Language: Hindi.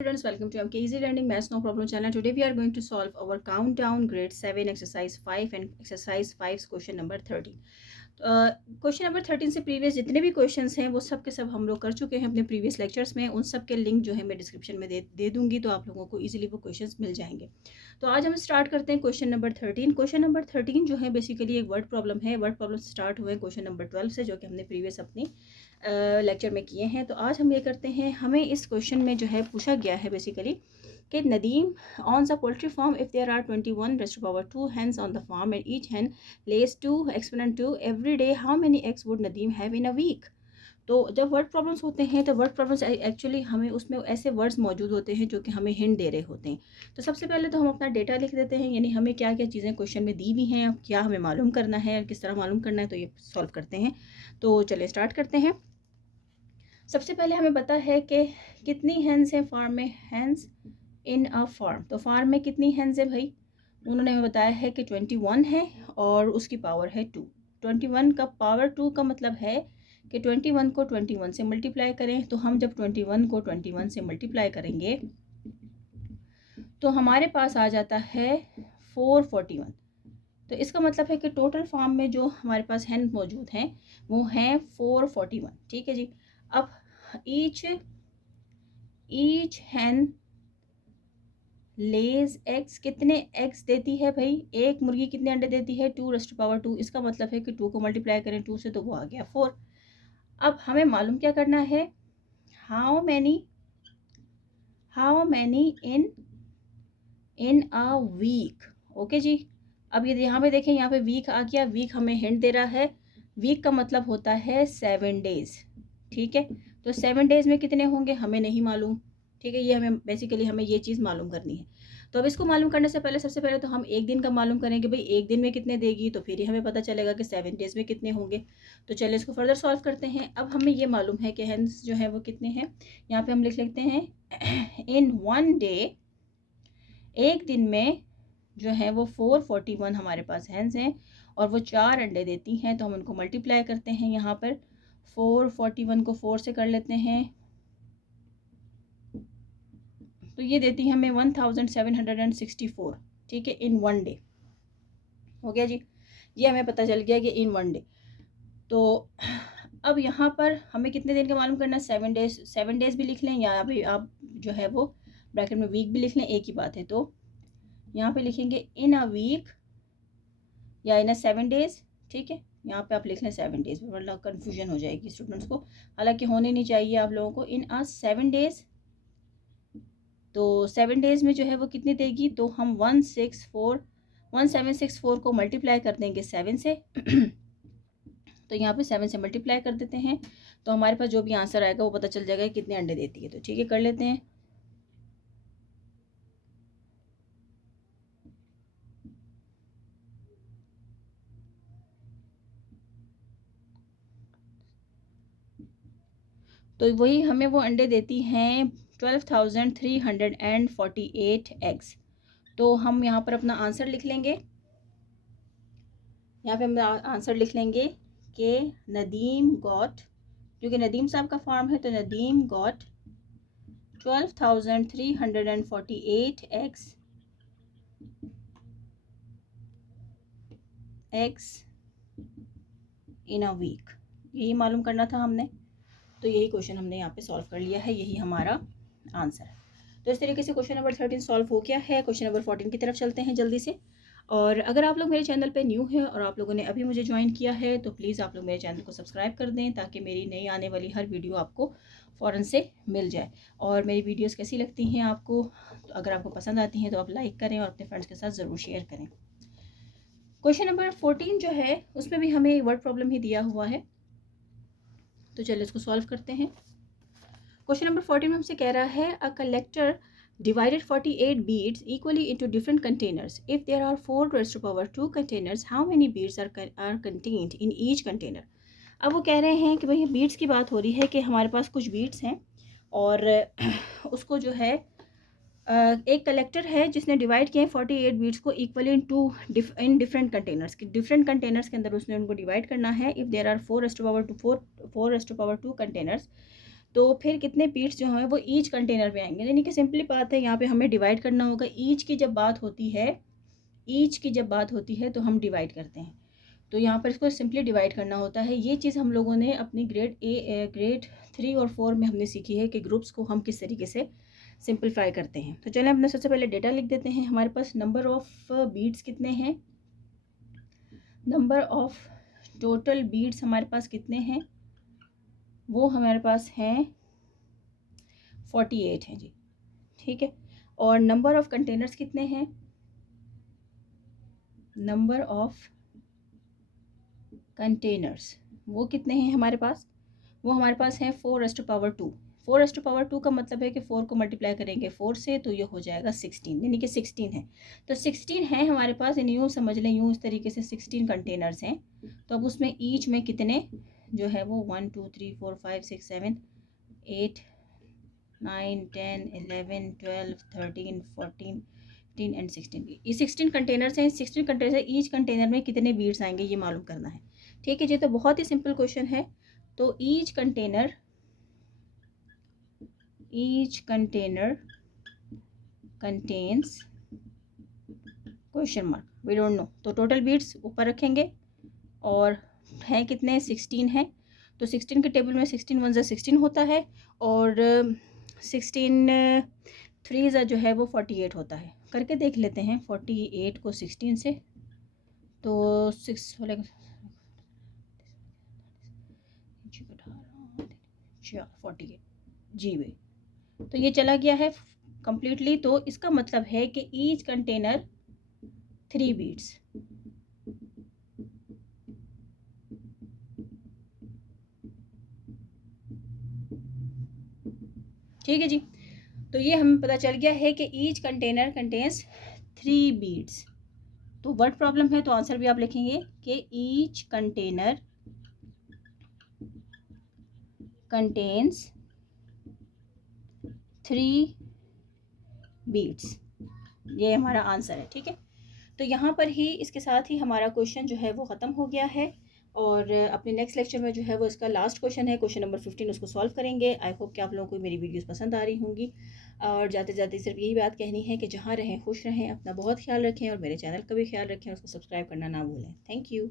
Students, welcome to MK Easy Learning Maths No Problem channel. Today we are going to solve our countdown grade 7 exercise 5 and exercise 5 question number 13. Question number 13 से प्रीवियस जितने भी क्वेश्चंस हैं वो सब के सब हम लोग कर चुके हैं अपने प्रीवियस लेक्चर्स में। उन सब के लिंक जो है मैं डिस्क्रिप्शन में दे दूंगी, तो आप लोगों को इजीली वो क्वेश्चंस मिल जाएंगे। तो आज हम स्टार्ट करते हैं क्वेश्चन नंबर 13। क्वेश्चन नंबर 13 जो है बेसिकली एक वर्ड प्रॉब्लम है। वर्ड प्रॉब्लम स्टार्ट हुए क्वेश्चन नंबर 12 से, जो कि हमने प्रीवियस अपनी लेक्चर में किए हैं। तो आज हम ये करते हैं, हमें इस क्वेश्चन में जो है पूछा गया है बेसिकली कि Nadeem owns a poultry farm if there are 21 raised to power 2 hens on the farm and each hen lays 2 exponent 2 every day, how many eggs would Nadeem have in a week? तो जब वर्ड प्रॉब्लम्स होते हैं तो वर्ड प्रॉब्लम्स एक्चुअली हमें उसमें ऐसे वर्ड्स मौजूद होते हैं जो कि हमें हिंट दे रहे होते हैं। तो सबसे पहले तो हम अपना डेटा लिख देते हैं, यानी हमें क्या क्या चीज़ें क्वेश्चन में दी हुई हैं, क्या हमें मालूम करना है, किस तरह मालूम करना है, तो ये सॉल्व करते हैं। तो चलिए स्टार्ट करते हैं। सबसे पहले हमें पता है कि कितनी हैंस हैं फार्म में, हैंस इन अ फार्म। तो फार्म में कितनी हैंस है भाई, उन्होंने हमें बताया है कि 21 है और उसकी पावर है 2। 21 का पावर 2 का मतलब है कि 21 को 21 से मल्टीप्लाई करें। तो हम जब 21 को 21 से मल्टीप्लाई करेंगे तो हमारे पास आ जाता है 441। तो इसका मतलब है कि टोटल फार्म में जो हमारे पास हैन मौजूद हैं वो हैं 441। ठीक है जी। अब ईच हैन लेज एग्स, कितने एग्स देती है भाई, एक मुर्गी कितने अंडे देती है, 2 रेज़्ड टू पावर 2। इसका मतलब है कि 2 को मल्टीप्लाई करें 2 से तो वो आ गया 4। अब हमें मालूम क्या करना है, how many in a week. Okay जी। अब ये यहाँ पे देखें, यहाँ पे वीक आ गया। वीक हमें हिंट दे रहा है, वीक का मतलब होता है 7 डेज। ठीक है, तो 7 डेज में कितने होंगे हमें नहीं मालूम। ठीक है, ये हमें बेसिकली हमें ये चीज़ मालूम करनी है। तो अब इसको मालूम करने से पहले सबसे पहले तो हम एक दिन का मालूम करेंगे, भाई एक दिन में कितने देगी, तो फिर ही हमें पता चलेगा कि 7 डेज में कितने होंगे। तो चलिए इसको फर्दर सॉल्व करते हैं। अब हमें ये मालूम है कि हैंस जो है वो कितने हैं। यहाँ पे हम लिख लेते हैं इन 1 डे, एक दिन में जो है वो 441 हमारे पास हैंस हैं और वो 4 अंडे देती हैं। तो हम उनको मल्टीप्लाई करते हैं। यहाँ पर 441 को 4 से कर लेते हैं तो ये देती है हमें 1764। ठीक है, इन 1 डे हो गया जी। ये हमें पता चल गया कि इन 1 डे। तो अब यहाँ पर हमें कितने दिन का मालूम करना है, 7 डेज। 7 डेज भी लिख लें या अभी आप जो है वो ब्रैकेट में वीक भी लिख लें, एक ही बात है। तो यहाँ पे लिखेंगे इन अ वीक या इन अ 7 डेज। ठीक है, यहाँ पे आप लिख लें 7 डेज, वरना कन्फ्यूजन हो जाएगी स्टूडेंट्स को, हालांकि होने नहीं चाहिए आप लोगों को। इन अ 7 डेज, तो 7 डेज में जो है वो कितनी देगी, तो हम 1764 को मल्टीप्लाई कर देंगे 7 से तो यहाँ पे 7 से मल्टीप्लाई कर देते हैं तो हमारे पास जो भी आंसर आएगा वो पता चल जाएगा कितने अंडे देती है। तो ठीक है, कर लेते हैं। तो वही हमें वो अंडे देती हैं 12,348 एग्स। तो हम यहाँ पर अपना आंसर लिख लेंगे। यहाँ पे हम आंसर लिख लेंगे कि नदीम गॉट, क्योंकि नदीम साहब का फार्म है तो Nadeem got 12,348 eggs in a week. यही मालूम करना था हमने, तो यही क्वेश्चन हमने यहाँ पे सॉल्व कर लिया है, यही हमारा आंसर है। तो इस तरीके से क्वेश्चन नंबर 13 सॉल्व हो गया है। क्वेश्चन नंबर 14 की तरफ चलते हैं जल्दी से। और अगर आप लोग मेरे चैनल पे न्यू हैं और आप लोगों ने अभी मुझे ज्वाइन किया है तो प्लीज़ आप लोग मेरे चैनल को सब्सक्राइब कर दें, ताकि मेरी नई आने वाली हर वीडियो आपको फ़ौरन से मिल जाए। और मेरी वीडियोस कैसी लगती हैं आपको, तो अगर आपको पसंद आती हैं तो आप लाइक करें और अपने फ्रेंड्स के साथ ज़रूर शेयर करें। क्वेश्चन नंबर 14 जो है उसमें भी हमें वर्ड प्रॉब्लम ही दिया हुआ है, तो चलिए इसको सॉल्व करते हैं। क्वेश्चन नंबर 14 में हमसे कह रहा है अ collector divided 48 beads equally into different containers. If there are 4 raised to power 2 containers, how many beads are contained in each container? अब वो कह रहे हैं कि भाई बीड्स की बात हो रही है कि हमारे पास कुछ बीड्स हैं और उसको जो है एक कलेक्टर है जिसने डिवाइड किए हैं 48 बीड्स को इक्वली इन डिफरेंट कंटेनर्स के, डिफरेंट कंटेनर्स के अंदर उसने उनको डिवाइड करना है। If there are 4 raised to power 2 containers, तो फिर कितने बीट्स जो हैं वो ईच कंटेनर पे आएंगे, यानी कि सिंपली बात है, यहाँ पे हमें डिवाइड करना होगा। ईच की जब बात होती है, ईच की जब बात होती है तो हम डिवाइड करते हैं, तो यहाँ पर इसको सिंपली डिवाइड करना होता है। ये चीज़ हम लोगों ने अपनी ग्रेड 3 और 4 में हमने सीखी है कि ग्रुप्स को हम किस तरीके से सिंपलीफाई करते हैं। तो चलें अपने सबसे पहले डेटा लिख देते हैं। हमारे पास नंबर ऑफ़ बीट्स कितने हैं, नंबर ऑफ़ टोटल बीट्स हमारे पास कितने हैं, वो हमारे पास हैं 48 हैं जी, ठीक है। और नंबर ऑफ़ कंटेनर्स कितने हैं, नंबर ऑफ़ कंटेनर्स वो कितने हैं हमारे पास, वो हमारे पास है 4⁻²। 4⁻² का मतलब है कि 4 को मल्टीप्लाई करेंगे 4 से तो ये हो जाएगा 16, यानी कि 16 है। तो 16 है हमारे पास, यानी यूँ समझ लें, यूँ इस तरीके से 16 कंटेनर्स हैं। तो अब उसमें ईच में कितने जो है वो 1 2 3 4 5 6 7 8 9 10 11 12 13 14 15 एंड 16। ये 16 कंटेनर्स हैं। 16 कंटेनर है, ईच कंटेनर में कितने बीड्स आएंगे ये मालूम करना है, ठीक है जी। तो बहुत ही सिंपल क्वेश्चन है। तो each container contains question mark, we don't know. तो टोटल बीट्स ऊपर रखेंगे और हैं कितने, 16 है। तो 16 के टेबल में 16 1 16 होता है और 16 3 जो है वो 48 होता है। करके देख लेते हैं 48 को 16 से, तो 6 48 जी वे, तो ये चला गया है कंप्लीटली। तो इसका मतलब है कि ईच कंटेनर 3 बीट्स, ठीक है जी। तो ये हमें पता चल गया है कि ईच कंटेनर कंटेन्स 3 बीट्स। तो वर्ड प्रॉब्लम है तो आंसर भी आप लिखेंगे कि ईच कंटेनर कंटेन्स 3 बीट्स, ये हमारा आंसर है, ठीक है। तो यहाँ पर ही इसके साथ ही हमारा क्वेश्चन जो है वो ख़त्म हो गया है। और अपने नेक्स्ट लेक्चर में जो है वो इसका लास्ट क्वेश्चन है, क्वेश्चन नंबर 15, उसको सॉल्व करेंगे। आई होप कि आप लोगों को मेरी वीडियोस पसंद आ रही होंगी। और जाते जाते सिर्फ यही बात कहनी है कि जहाँ रहें खुश रहें, अपना बहुत ख्याल रखें और मेरे चैनल का भी ख्याल रखें, उसको सब्सक्राइब करना ना भूलें। Thank you.